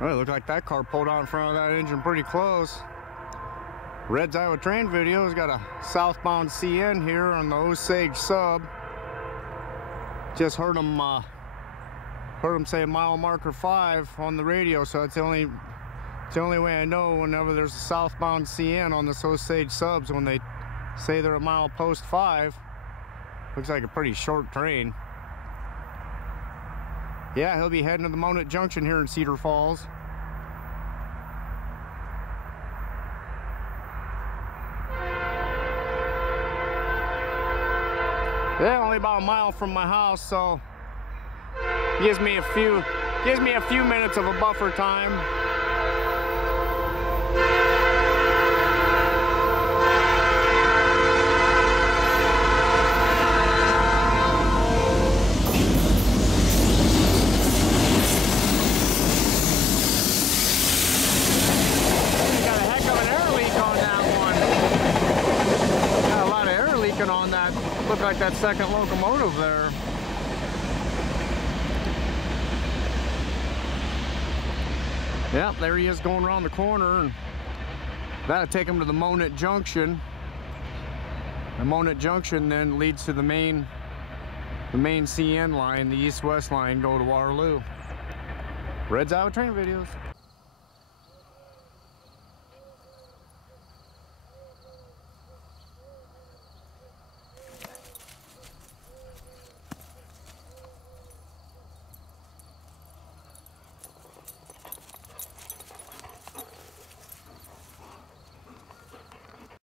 Well, it looked like that car pulled out in front of that engine pretty close. Red's Iowa Train Video has got a southbound CN here on the Osage Sub. Just heard him say mile marker 5 on the radio, so it's the only way I know whenever there's a southbound CN on this Osage Subs when they say they're a mile post 5. Looks like a pretty short train. Yeah, he'll be heading to the Monett Junction here in Cedar Falls. Yeah, only about a mile from my house, so gives me a few minutes of a buffer time. On that, looked like that second locomotive there. Yep, there he is going around the corner, and that'll take him to the Monett Junction. The Monett Junction then leads to the main CN line, the east-west line, go to Waterloo. Red's Iowa Train Videos.